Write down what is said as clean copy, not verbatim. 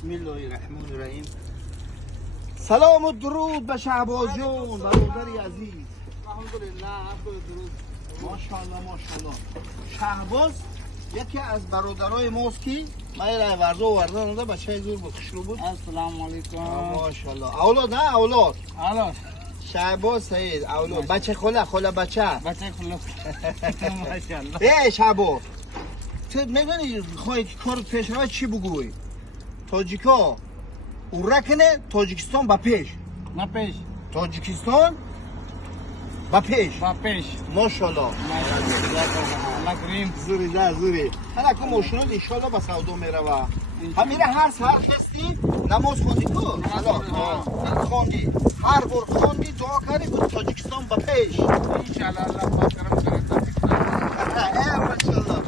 بسم الله الرحمن الرحیم. سلام و درود به شهباز جون برادری عزیز. الحمدلله. درود. ماشاءالله ماشاءالله. شهباز یکی از برادرای ماست که میره ورزه و ورزه نده بچه زور بخشلو بود. السلام علیکم. ماشاءالله. اولاد نه اولاد. اولاد. شهباز سید اولاد. بچه خلا بچه. بچه خلا. ماشاءالله. ای شهباز تو میدونی خواهی که کارت پیش روی چی بگوی؟ تاجیکا او رکنه تاجیکستان با پیش. نه پیش. تاجیکستان با پیش. با پیش. ماشاءالله. الله کریم. زوری ده زوری. حالا که ماشینا انشالله با سودا میروه. همیره هر سهر خستی نماز خوندی تو؟ حالا خوندی. هر بار خوندی دعا کردی بود تاجیکستان با پیش. انشالله الله پاک کرم کنه تاجیکستان. ماشاءالله.